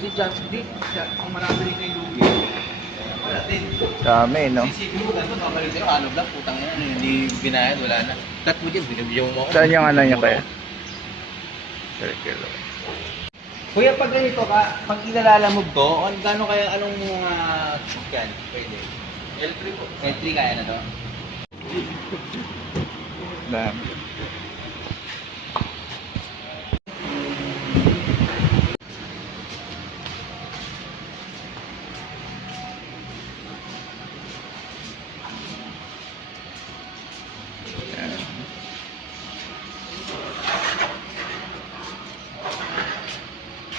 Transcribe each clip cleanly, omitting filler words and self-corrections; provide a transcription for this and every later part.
Si Just Dick, ang marami rin kay Lugi. Wala din. Dami, no? Sisipin mo ganito, babalik sa'yo, ano lang, putang ina, hindi binayad, wala na. Cut mo dyan, binibigyan mo ako. Saan yung ano niya kaya? 3 kilo. Kuya, pag ganito ka, pag ilalala mo to, gano'n kaya, anong mga yan? Pwede. L3 po. L3 kaya na to? Dami.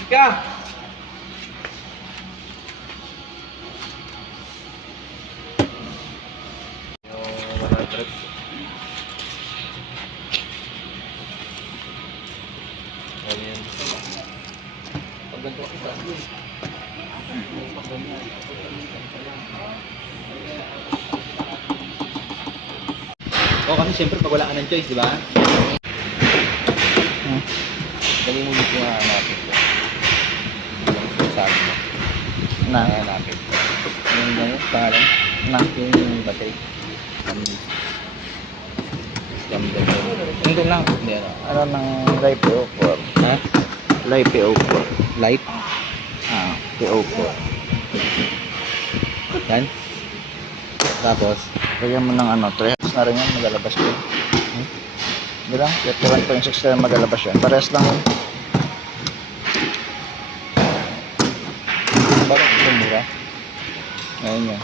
Ika! Yung 100. Ayan. Pag ganito ako sa akin. Pag ganyan. Oo, kasi siyempre pag wala ka ng choice, di ba? Dali mo yung hanapin ko. Yung sabi mo. Hanapin ko. Yung gano'n, pangalan? Yung batay. Scamdel. Hindi lang. Hindi ano. Ano ng Live PO4? Ha? Live PO4. Light? PO4. Yan? Tapos? Lagyan mo ng ano, 3 hours na rin yan, magalabas yun. Hindi lang, 1.6 na magalabas yun. Parehas lang yun. Parang ito mura. Ayun yun.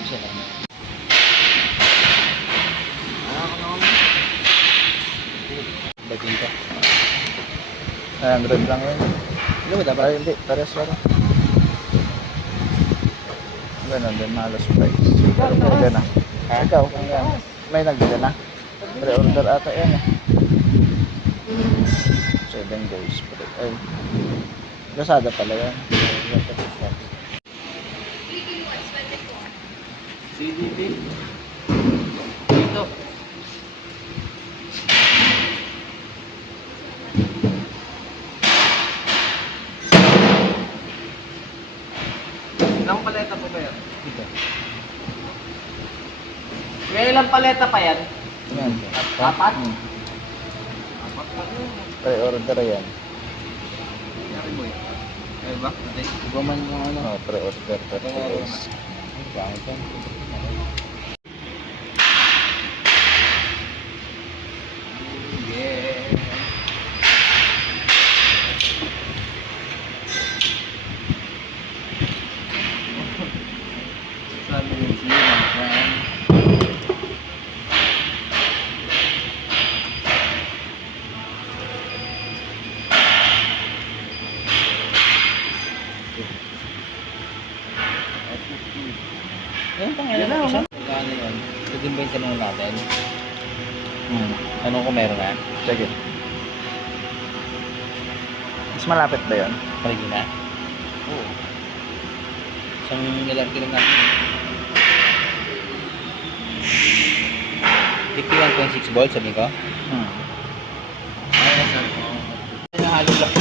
Isa lang. Bagin ka. 900 lang yun. Ano ba dapat? Ay, hindi, parehas lang. Ganun din, malos price. Pero pwede na. Ha? Ikaw, kung yan. May nagbili na. Pre-order ata yan eh. 7 days. Ay, Lazada pala yan. CDP. Dito. Ilang paleta po ba yan? Dito. May ilang paleta pa yan? Yan. Apat? Hmm. Apat pa yun. Pre-order yan. Nangyari mo yun. Ay ba? Iba man yung ano. Oh, pre-order. 30 days. Ay, bakit yan? Yeah. Sabi niya siya, my friend. Yan pangalan Yan na, ng isa. oh. Ano yun? Ito din ba yung tanong natin? Hmm. Kung meron na? Sige. Mas malapit ba yun? Palagi na? Oo. Isang LRT lang natin. 51.6 volts, sabi ko. Ay, sabi ko. Nahalo lang.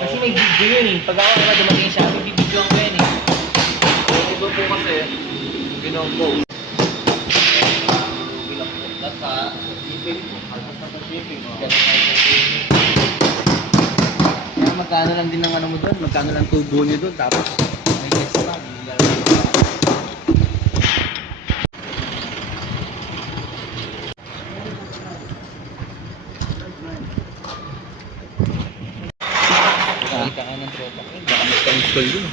Kasi may video yun eh. Pag ako na dumating sa akin, bibidyoan ko yan eh. Ito po kasi, pinompost. Bilang po. Tapos sa shipping po. Alpas na sa shipping. Ganun ay sa shipping. Kaya magkano lang din ang ano mo doon, magkano lang tubo nyo doon, tapos may guest pa, hindi lang nakita ka ng tropa ko, baka magka-install yun.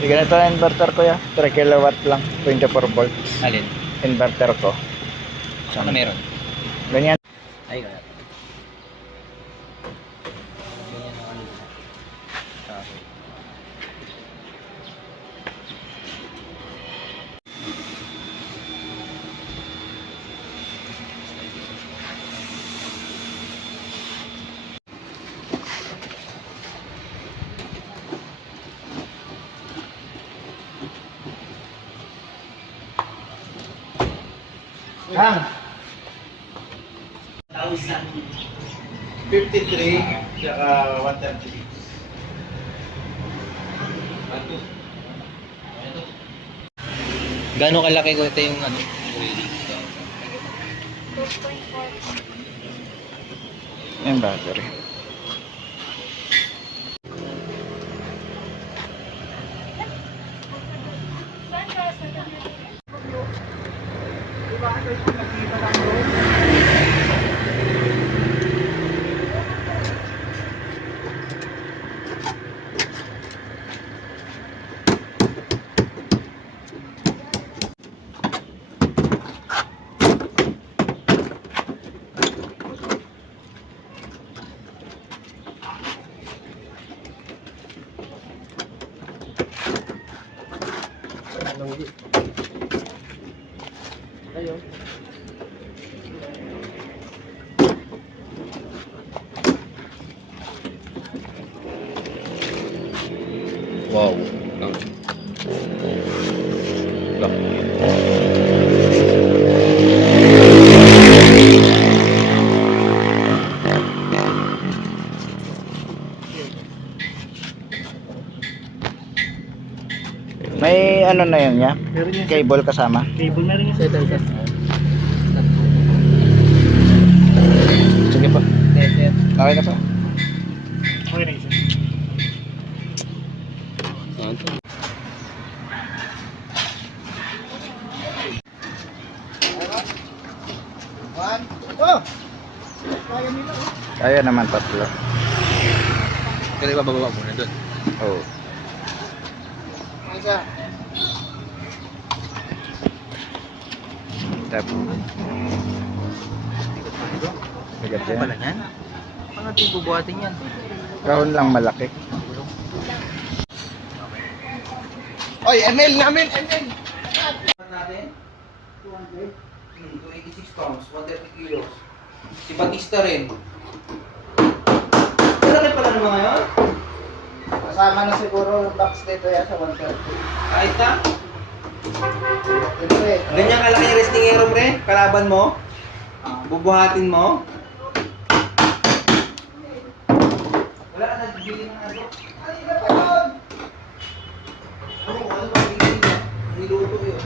Ganito ang inverter ko ya. 3 kilowatt lang. 24 volts. Alin? Inverter ko. Ano meron? Ganyan. Ay, wala. Ganyan ang ano. Hang. 53, tsaka 130. Gano'ng kalaki ko ito yung ano? Yung battery. Wow. May ano na yun niya? Meron niya. Cable kasama. Cable na rin yung settle ka. Sige po. Okay na po. Okay na isa. Kaya naman tatlo. Kaya bababa muna doon. Oo. Tapos. Bigat Ano pala yan. yan? Paano natin bubuhatin yan? Kahon lang malaki. Oy, ML namin, ML! Natin? 286 pounds, 130 kilos. Si Batista rin. Malaki pala naman ngayon? Kasama na siguro box dito yan sa 130. Kahit na? Ganyan kalaki yung restingero, pre? Kalaban mo? Bubuhatin mo? Wala ka nagbili ng ano? Ano ba bibili niya? Niluto yun.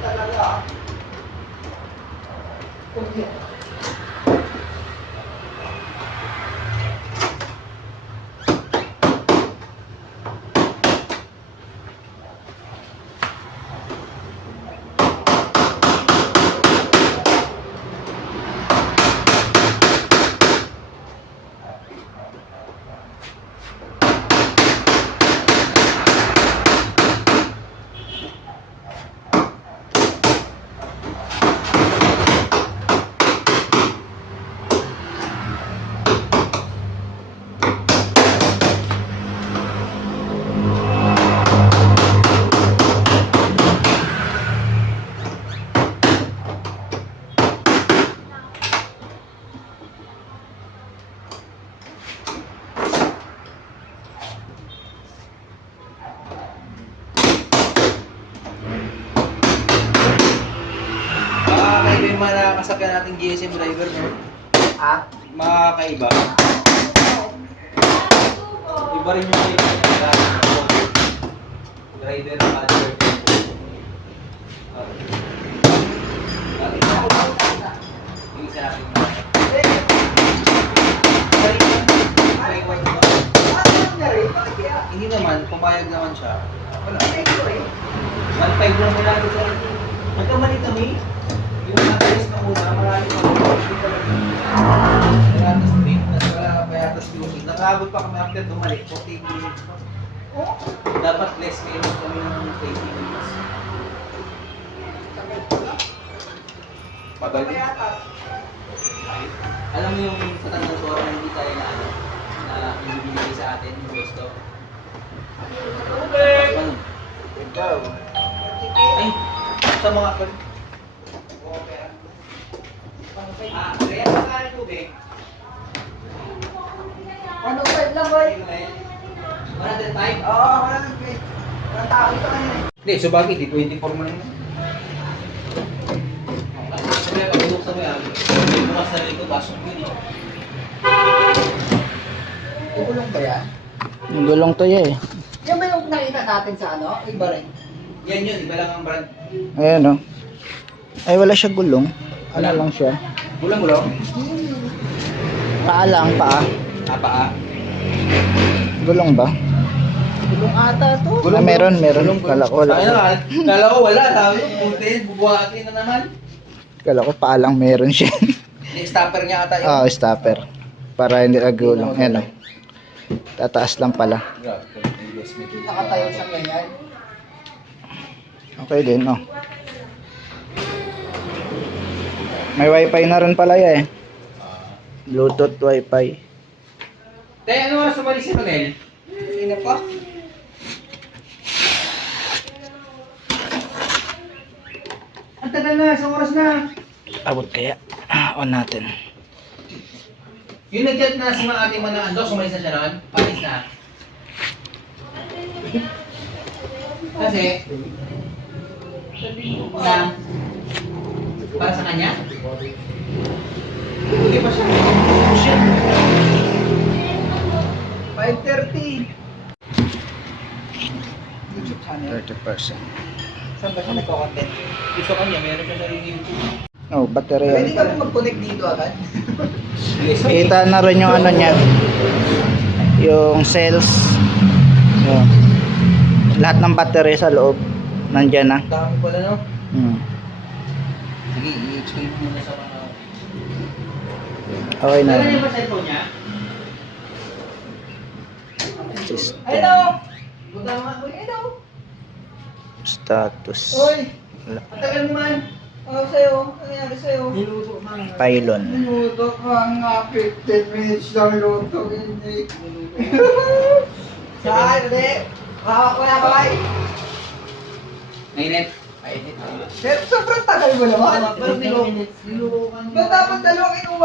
Talaga. May mga nakakasakyan nating GSM driver, no? Makakaiba. Iba rin yung kaiba niya. Driver ng other. Yung isa natin. Hindi naman, pumayag naman siya. Wala. 1.5 lang nila ito sa akin. Magkamali kami. Yung nakalis na una, marami pa rin. Hindi talaga. Nakatas trip, wala ka pa yatas yung nakabot pa kami after dumalik, 40 minutes pa. Dapat less minutes kami ng 20 minutes. Pagal din. Alam mo yung sa Tandang Sora na hindi tayo na ano, na hindi binigay sa atin, yung gusto. Ano? Ikaw. Ay, sa mga kaya pa ka rin tubig. 105 lang, boy. 105? Oo, 105. Hindi, so bakit? Di 24 mo lang. Kaya pag bubuksan mo yan, bukas na rin ito, pasok mo yun. Gulong ba yan? Yung gulong to eh. Yan ba yung nakita natin sa ano? Iba rin. Yan yun, iba lang ang brand. Ayan o. Ay, wala siya gulong. Ano lang siya? Gulang-gulang? Paa lang, paa. Paa. Gulong ba? Gulong ata to. Meron. Kala ko wala. Kala ko wala. Sabi ko, putin, bubuhatin na naman. Kala ko paa lang meron siya. Yung stopper niya ata yun. Oo, stopper. Para hindi nagulong. Ayan o. Tataas lang pala. Nakatayo sa ganyan. Okay din, oh. May wifi na rin pala yan eh. Bluetooth wifi. Tay, ano oras umalis si Ronel? Hindi na pa. Ang tagal na, isang oras na. Abot kaya. On natin. Yung nag-chat na si ate mo na ando, sumalis na siya noon? Palis na. Kasi, na, para sa kanya? Hindi pa siya. Oh, shit. 5:30. YouTube channel. 30%. Saan ba siya nagko-content? Gusto kanya, meron siya sarili YouTube. Oh, battery Pwede yan. ka ba mag-connect dito agad? Kita na rin yung ano niya. Yung cells. Yun. Lahat ng battery sa loob. Nandyan na. Dami pala, no? Sige, i-explain mo muna sa mga... Okay na. Dala niya ba cellphone niya? System. Hello! Buta mo nga. Uy, hello! Status. Hoy! Matagal naman. Ano sa'yo? Ano nangyari sa'yo? Niluto man. Pylon. Minuto pa nga, 15 minutes lang luto. Hindi. Saan? Hindi. Wala ka ba? Mainit. Pero sobrang tagal mo naman. Pero niluto ka. Ba't dapat dalawang inuwa?